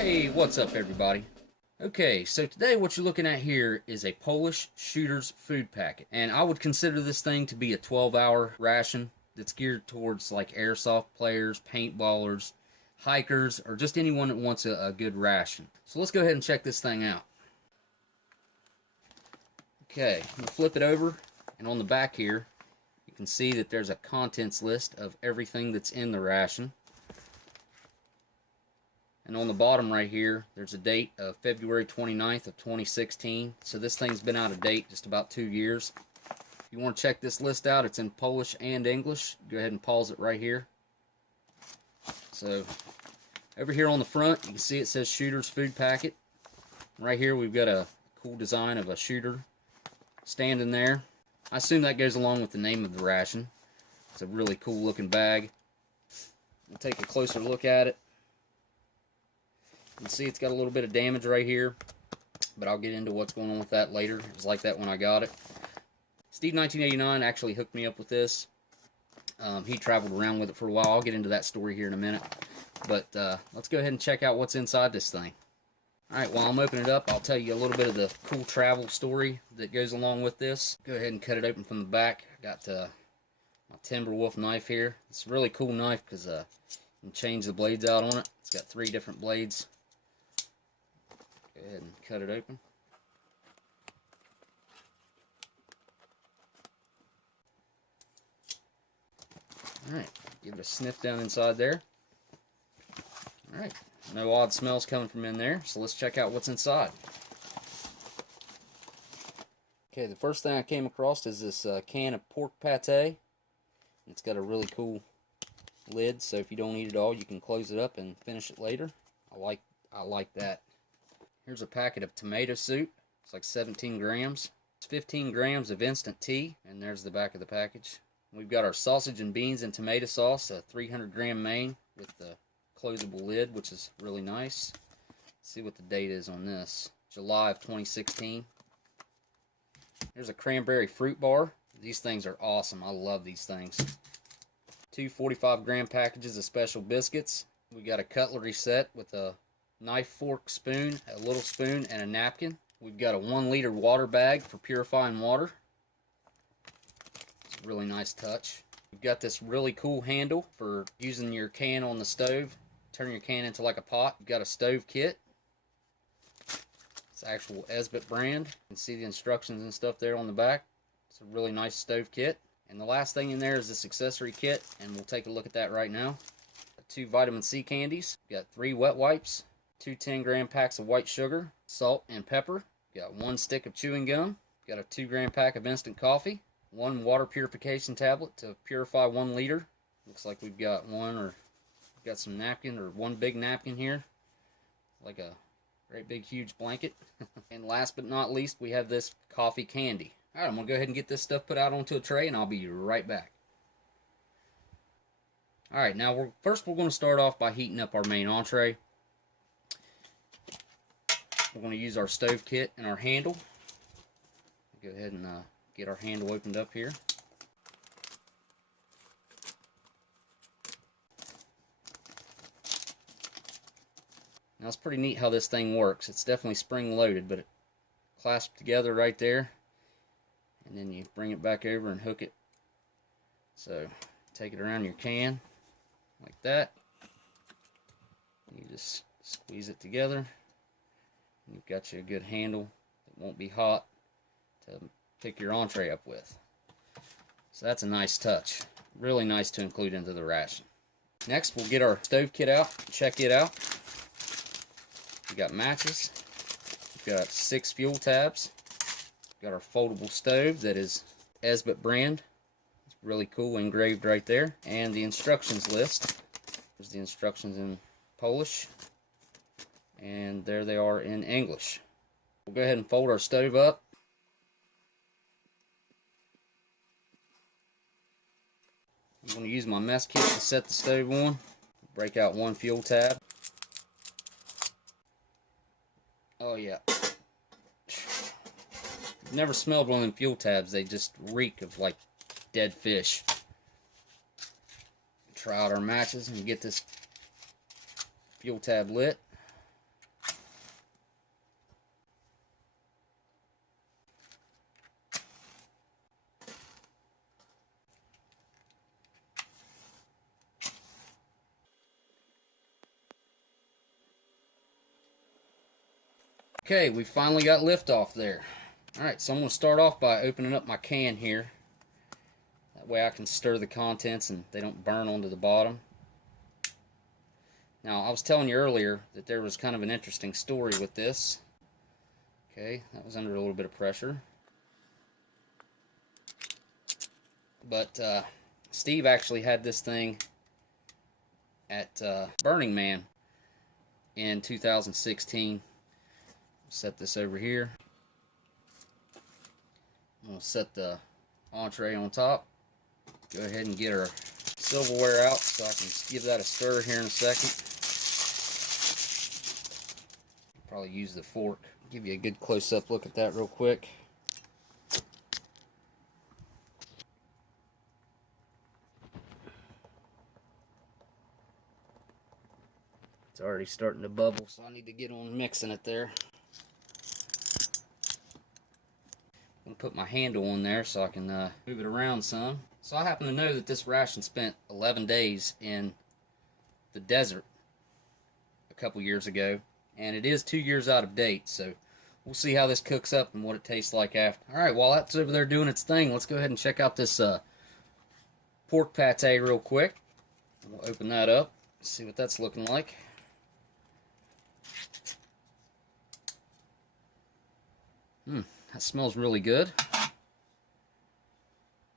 Hey, what's up everybody? Okay, so today what you're looking at here is a Polish shooter's food packet. And I would consider this thing to be a 12-hour ration that's geared towards like airsoft players, paintballers, hikers, or just anyone that wants a good ration. So let's go ahead and check this thing out. Okay, I'm going to flip it over, and on the back here, you can see that there's a contents list of everything that's in the ration. And on the bottom right here, there's a date of February 29th of 2016. So this thing's been out of date just about 2 years. If you want to check this list out, it's in Polish and English. Go ahead and pause it right here. So over here on the front, you can see it says Shooter's Food Packet. Right here we've got a cool design of a shooter standing there. I assume that goes along with the name of the ration. It's a really cool looking bag. We'll take a closer look at it. You can see it's got a little bit of damage right here, but I'll get into what's going on with that later. It was like that when I got it. Steve1989 actually hooked me up with this. He traveled around with it for a while. I'll get into that story here in a minute. But let's go ahead and check out what's inside this thing. Alright, while I'm opening it up, I'll tell you a little bit of the cool travel story that goes along with this. Go ahead and cut it open from the back. I got my Timberwolf knife here. It's a really cool knife because you can change the blades out on it. It's got 3 different blades. Go ahead and cut it open. Alright, give it a sniff down inside there. Alright, no odd smells coming from in there, so let's check out what's inside. Okay, the first thing I came across is this can of pork pate. It's got a really cool lid, so if you don't eat it all, you can close it up and finish it later. I like that. Here's a packet of tomato soup. It's like 17 grams. It's 15 grams of instant tea, and there's the back of the package. We've got our sausage and beans and tomato sauce, a 300 gram main with the closable lid, which is really nice. Let's see what the date is on this. July of 2016. Here's a cranberry fruit bar. These things are awesome. I love these things. 2 45 gram packages of special biscuits. We got a cutlery set with a knife, fork, spoon, a little spoon, and a napkin. We've got a 1 liter water bag for purifying water. It's a really nice touch. We've got this really cool handle for using your can on the stove. Turn your can into like a pot. We've got a stove kit. It's actual Esbit brand. You can see the instructions and stuff there on the back. It's a really nice stove kit. And the last thing in there is this accessory kit, and we'll take a look at that right now. 2 vitamin C candies. We've got 3 wet wipes. 2 10 gram packs of white sugar, salt, and pepper. Got 1 stick of chewing gum. Got a 2 gram pack of instant coffee. 1 water purification tablet to purify 1 liter. Looks like we've got got some napkin, or 1 big napkin here. Like a great big huge blanket. And last but not least, we have this coffee candy. Alright, I'm going to go ahead and get this stuff put out onto a tray, and I'll be right back. Alright, now first we're going to start off by heating up our main entree. We're going to use our stove kit and our handle. Go ahead and get our handle opened up here. Now it's pretty neat how this thing works. It's definitely spring loaded, but it clasps together right there. And then you bring it back over and hook it. So take it around your can like that. You just squeeze it together. You've got you a good handle that won't be hot to pick your entree up with. So that's a nice touch. Really nice to include into the ration. Next, we'll get our stove kit out, check it out. We got matches. We've got 6 fuel tabs. We've got our foldable stove that is Esbit brand. It's really cool, engraved right there. And the instructions list. There's the instructions in Polish. And there they are in English. We'll go ahead and fold our stove up. I'm going to use my mess kit to set the stove on. Break out 1 fuel tab. Oh yeah. Never smelled one of them fuel tabs. They just reek of like dead fish. Try out our matches and get this fuel tab lit. Okay, we finally got liftoff there. Alright, so I'm going to start off by opening up my can here. That way I can stir the contents and they don't burn onto the bottom. Now, I was telling you earlier that there was kind of an interesting story with this. Okay, that was under a little bit of pressure. But Steve actually had this thing at Burning Man in 2016. Set this over here. I'm going to set the entree on top. Go ahead and get our silverware out so I can give that a stir here in a second. Probably use the fork. Give you a good close-up look at that real quick. It's already starting to bubble, so I need to get on mixing it there. I'm going to put my handle on there so I can move it around some. So I happen to know that this ration spent 11 days in the desert a couple years ago, and it is 2 years out of date, so we'll see how this cooks up and what it tastes like after. Alright, while that's over there doing its thing, let's go ahead and check out this pork pate real quick. We'll open that up, see what that's looking like. That smells really good.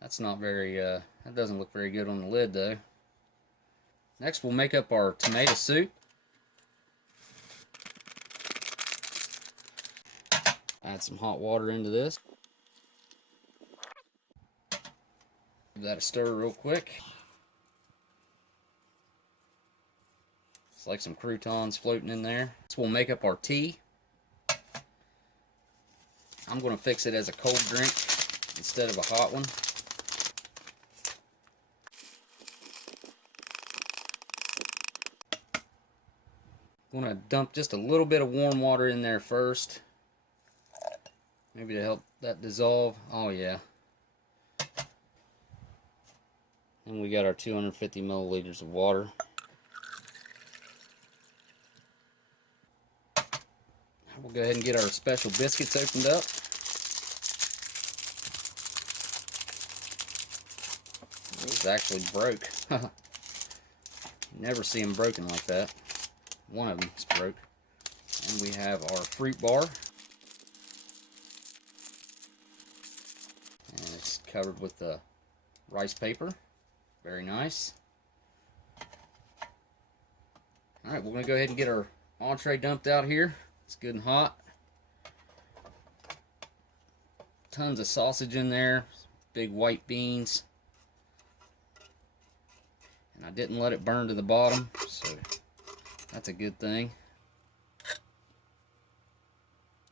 That's not very, that doesn't look very good on the lid though. Next we'll make up our tomato soup. Add some hot water into this. Give that a stir real quick. It's like some croutons floating in there. So we'll make up our tea. I'm going to fix it as a cold drink instead of a hot one. I'm going to dump just a little bit of warm water in there first. Maybe to help that dissolve. Oh yeah. And we got our 250 milliliters of water. We'll go ahead and get our special biscuits opened up. Those actually broke. Never see them broken like that. One of them is broke. And we have our fruit bar. And it's covered with the rice paper. Very nice. Alright, we're going to go ahead and get our entree dumped out here. It's good and hot. Tons of sausage in there. Big white beans. And I didn't let it burn to the bottom, so that's a good thing.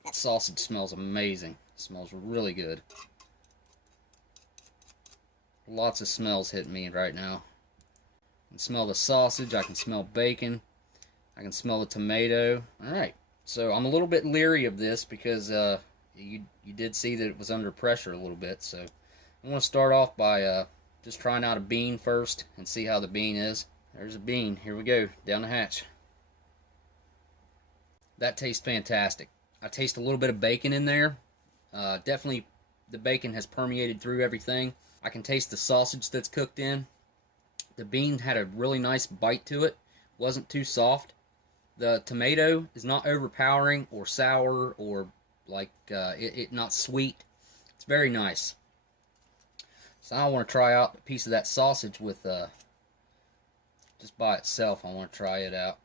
The sausage smells amazing. It smells really good. Lots of smells hitting me right now. I can smell the sausage. I can smell bacon. I can smell the tomato. Alright. So I'm a little bit leery of this because you did see that it was under pressure a little bit. So I'm going to start off by just trying out a bean first and see how the bean is. There's a bean. Here we go. Down the hatch. That tastes fantastic. I taste a little bit of bacon in there. Definitely the bacon has permeated through everything. I can taste the sausage that's cooked in. The bean had a really nice bite to it. Wasn't too soft. The tomato is not overpowering or sour or like it not sweet. It's very nice. So I want to try out a piece of that sausage with just by itself. I want to try it out.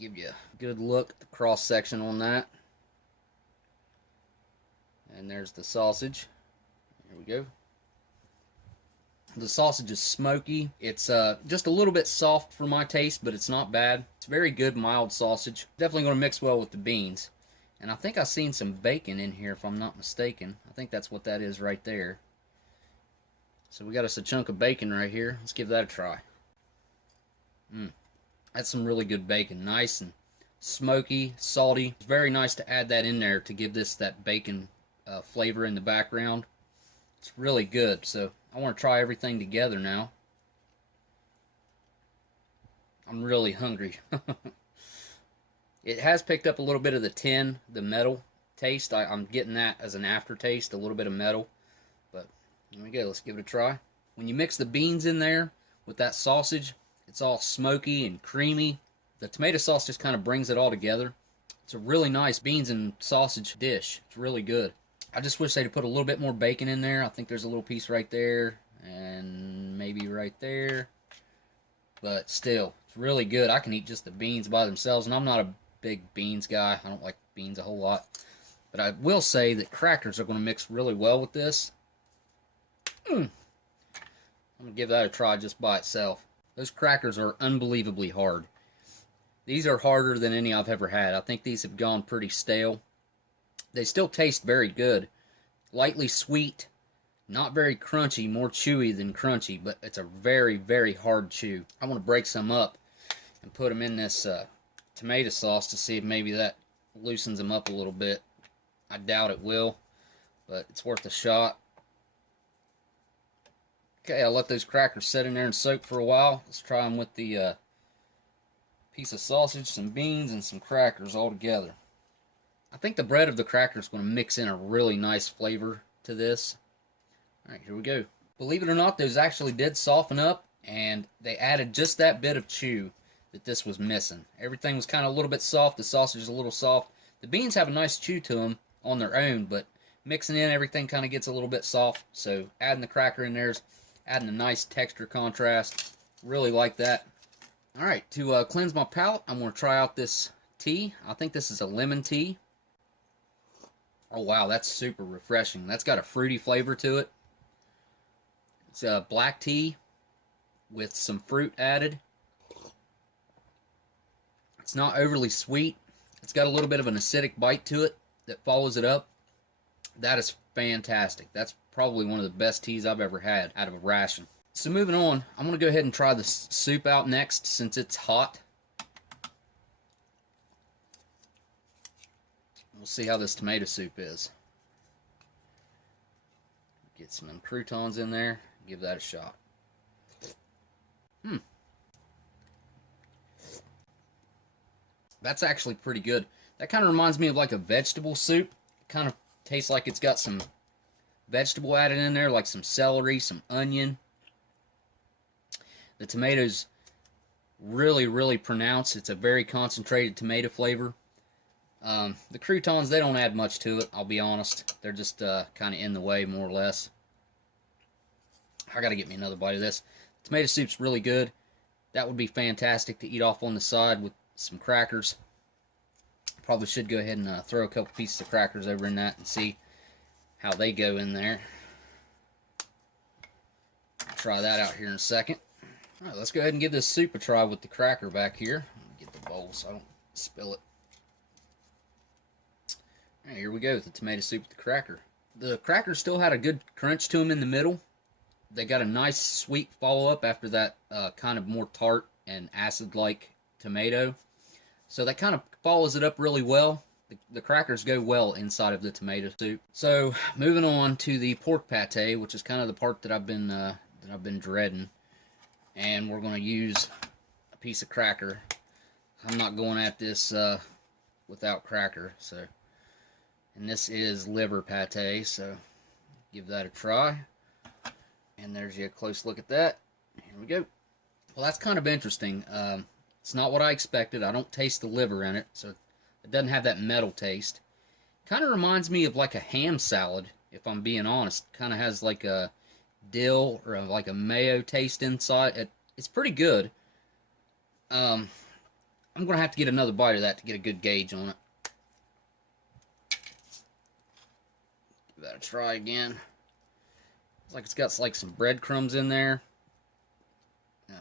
Give you a good look at the cross section on that. And there's the sausage. Here we go. The sausage is smoky. It's just a little bit soft for my taste, but it's not bad. It's very good, mild sausage. Definitely going to mix well with the beans. And I think I've seen some bacon in here, if I'm not mistaken. I think that's what that is right there. So we got us a chunk of bacon right here. Let's give that a try. That's some really good bacon. Nice and smoky, salty. It's very nice to add that in there to give this that bacon flavor in the background. It's really good. So I want to try everything together now. I'm really hungry. It has picked up a little bit of the tin, the metal taste. I'm getting that as an aftertaste, a little bit of metal. But there we go, let's give it a try. When you mix the beans in there with that sausage, it's all smoky and creamy. The tomato sauce just kind of brings it all together. It's a really nice beans and sausage dish. It's really good. I just wish they'd put a little bit more bacon in there. I think there's a little piece right there and maybe right there. But still, it's really good. I can eat just the beans by themselves, and I'm not a big beans guy. I don't like beans a whole lot. But I will say that crackers are going to mix really well with this. I'm going to give that a try just by itself. Those crackers are unbelievably hard. These are harder than any I've ever had. I think these have gone pretty stale. They still taste very good. Lightly sweet, not very crunchy, more chewy than crunchy, but it's a very, very hard chew. I want to break some up and put them in this tomato sauce to see if maybe that loosens them up a little bit. I doubt it will, but it's worth a shot. Okay, I'll let those crackers sit in there and soak for a while. Let's try them with the piece of sausage, some beans, and some crackers all together. I think the bread of the cracker is going to mix in a really nice flavor to this. Alright, here we go. Believe it or not, those actually did soften up, and they added just that bit of chew that this was missing. Everything was kind of a little bit soft, the sausage is a little soft. The beans have a nice chew to them on their own, but mixing in, everything kind of gets a little bit soft. So adding the cracker in there is adding a nice texture contrast. Really like that. Alright, to cleanse my palate, I'm going to try out this tea. I think this is a lemon tea. Oh wow, that's super refreshing. That's got a fruity flavor to it. It's a black tea with some fruit added. It's not overly sweet. It's got a little bit of an acidic bite to it that follows it up. That is fantastic. That's probably one of the best teas I've ever had out of a ration. So moving on, I'm going to go ahead and try the soup out next since it's hot. We'll see how this tomato soup is. Get some croutons in there. Give that a shot. That's actually pretty good. That kind of reminds me of like a vegetable soup. It kind of tastes like it's got some vegetable added in there, like some celery, some onion. The tomatoes really, really pronounced. It's a very concentrated tomato flavor. The croutons, they don't add much to it, I'll be honest. They're just kind of in the way, more or less. I gotta get me another bite of this. Tomato soup's really good. That would be fantastic to eat off on the side with some crackers. Probably should go ahead and throw a couple pieces of crackers over in that and see how they go in there. Try that out here in a second. Alright, let's go ahead and give this soup a try with the cracker back here. Get the bowl so I don't spill it. Alright, here we go with the tomato soup with the cracker. The crackers still had a good crunch to them in the middle. They got a nice sweet follow-up after that kind of more tart and acid-like tomato. So that kind of follows it up really well. The crackers go well inside of the tomato soup. So moving on to the pork pate, which is kind of the part that I've been dreading. And we're going to use a piece of cracker. I'm not going at this without cracker. So, and this is liver pate, so give that a try. And there's you a close look at that. Here we go. Well, that's kind of interesting. It's not what I expected. I don't taste the liver in it, so it doesn't have that metal taste. Kind of reminds me of like a ham salad, if I'm being honest. Kind of has like a dill or like a mayo taste inside. It's pretty good. I'm going to have to get another bite of that to get a good gauge on it. Give that a try again. It's like it's got like some breadcrumbs in there.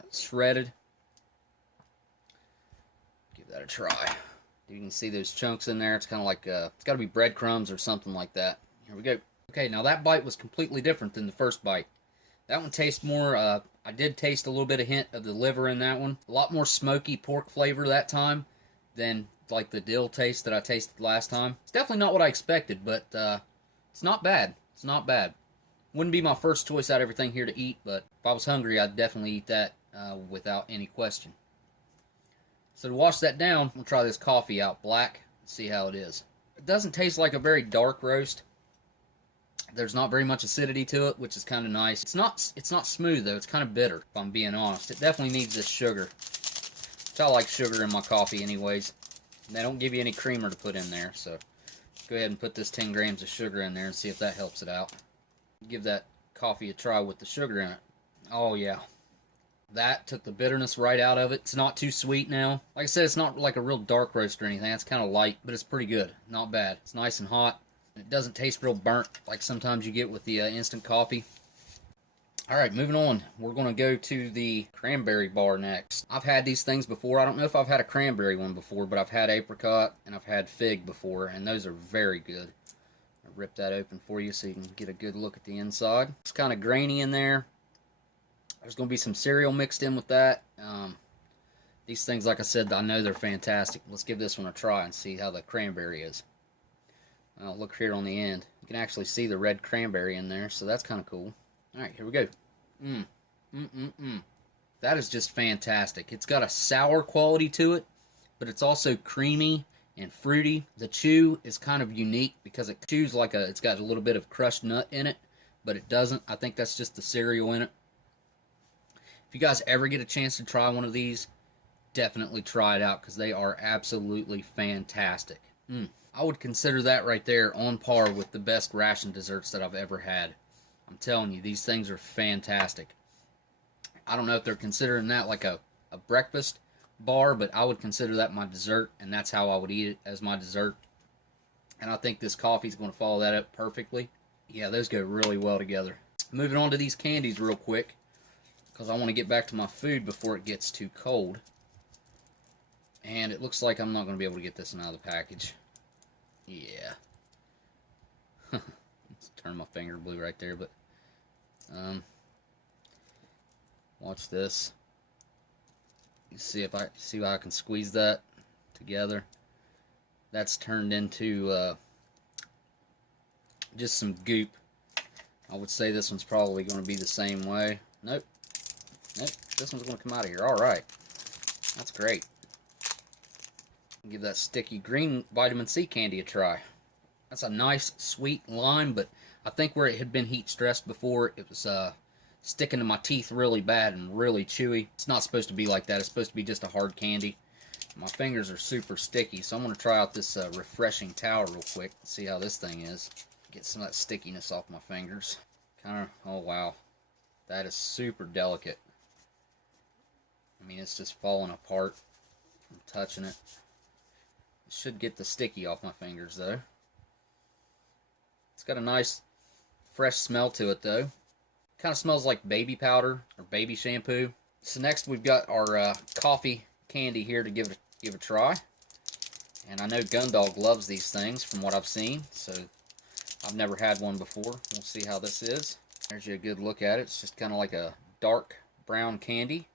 It's shredded. Give that a try. You can see those chunks in there. It's kind of like, it's got to be breadcrumbs or something like that. Here we go. Okay, now that bite was completely different than the first bite. That one tastes more, I did taste a little bit of hint of the liver in that one. A lot more smoky pork flavor that time than like the dill taste that I tasted last time. It's definitely not what I expected, but it's not bad. It's not bad. Wouldn't be my first choice out of everything here to eat, but if I was hungry, I'd definitely eat that without any question. So to wash that down, we'll try this coffee out black and see how it is. It doesn't taste like a very dark roast. There's not very much acidity to it, which is kind of nice. It's not smooth though. It's kind of bitter, if I'm being honest. It definitely needs this sugar. Which I like sugar in my coffee anyways. They don't give you any creamer to put in there, so go ahead and put this 10 grams of sugar in there and see if that helps it out. Give that coffee a try with the sugar in it. Oh yeah. That took the bitterness right out of it. It's not too sweet now. Like I said, it's not like a real dark roast or anything. It's kind of light, but it's pretty good. Not bad. It's nice and hot. It doesn't taste real burnt like sometimes you get with the instant coffee. Alright, moving on. We're going to go to the Cranberry Bar next. I've had these things before. I don't know if I've had a cranberry one before, but I've had apricot and I've had fig before, and those are very good. I'll rip that open for you so you can get a good look at the inside. It's kind of grainy in there. There's going to be some cereal mixed in with that. These things, like I said, I know they're fantastic. Let's give this one a try and see how the cranberry is. Look here on the end. You can actually see the red cranberry in there, so that's kind of cool. Alright, here we go. That is just fantastic. It's got a sour quality to it, but it's also creamy and fruity. The chew is kind of unique because it chews like it's got a little bit of crushed nut in it, but it doesn't. I think that's just the cereal in it. If you guys ever get a chance to try one of these, definitely try it out because they are absolutely fantastic. I would consider that right there on par with the best ration desserts that I've ever had. I'm telling you, these things are fantastic. I don't know if they're considering that like a breakfast bar, but I would consider that my dessert, and that's how I would eat it, as my dessert. And I think this coffee is going to follow that up perfectly. Yeah, those go really well together. Moving on to these candies real quick, because I want to get back to my food before it gets too cold. And it looks like I'm not going to be able to get this one out of the package. Yeah. Let's turn my finger blue right there, but watch this. You see how I can squeeze that together. That's turned into just some goop. I would say this one's probably going to be the same way. Nope. This one's going to come out of here. All right. That's great. Give that sticky green vitamin C candy a try. That's a nice sweet lime, but I think where it had been heat stressed before, it was sticking to my teeth really bad and really chewy. It's not supposed to be like that. It's supposed to be just a hard candy. My fingers are super sticky, so I'm going to try out this refreshing towel real quick and see how this thing is. Get some of that stickiness off my fingers. Oh wow. That is super delicate. I mean, it's just falling apart from touching it. It should get the sticky off my fingers, though. It's got a nice, fresh smell to it, though. Kind of smells like baby powder or baby shampoo. So next we've got our coffee candy here to give a try. And I know Gundog loves these things from what I've seen, so I've never had one before. We'll see how this is. There's you a good look at it. It's just kind of like a dark brown candy.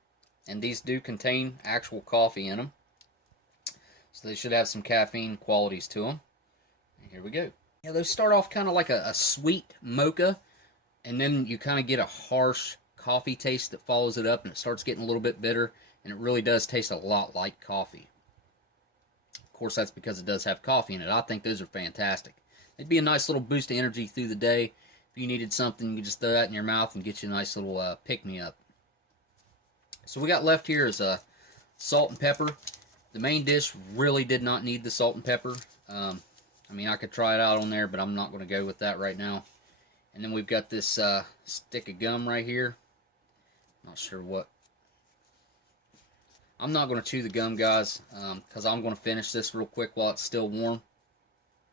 And these do contain actual coffee in them. So they should have some caffeine qualities to them. And here we go. Yeah, those start off kind of like a sweet mocha, and then you kind of get a harsh coffee taste that follows it up, and it starts getting a little bit bitter, and it really does taste a lot like coffee. Of course, that's because it does have coffee in it. I think those are fantastic. They'd be a nice little boost of energy through the day. If you needed something, you could just throw that in your mouth and get you a nice little pick-me-up. So we got left here is salt and pepper. The main dish really did not need the salt and pepper. I mean, I could try it out on there, but I'm not going to go with that right now. And then we've got this stick of gum right here. Not sure what. I'm not going to chew the gum, guys, because I'm going to finish this real quick while it's still warm.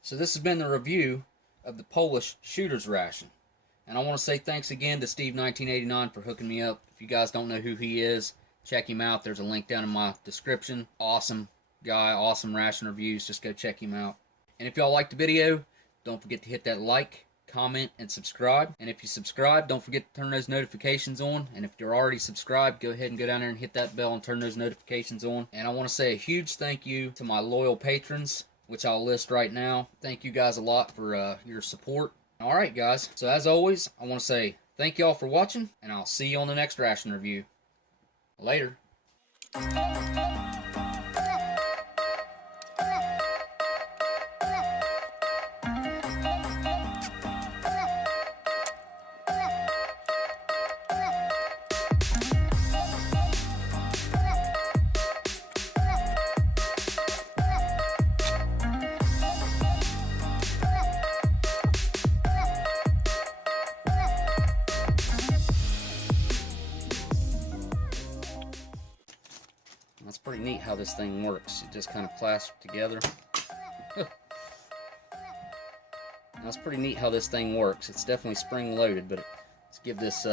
So this has been the review of the Polish Shooter's Ration. And I want to say thanks again to Steve1989 for hooking me up. If you guys don't know who he is, check him out. There's a link down in my description. Awesome guy, awesome ration reviews. Just go check him out. And if y'all liked the video, don't forget to hit that like, comment, and subscribe. And if you subscribe, don't forget to turn those notifications on. And if you're already subscribed, go ahead and go down there and hit that bell and turn those notifications on. And I want to say a huge thank you to my loyal patrons, which I'll list right now. Thank you guys a lot for your support. Alright guys, so as always, I want to say thank y'all for watching, and I'll see you on the next ration review. Later. That's pretty neat how this thing works. It just kind of clasps together. That's pretty neat how this thing works. It's definitely spring loaded, but let's give this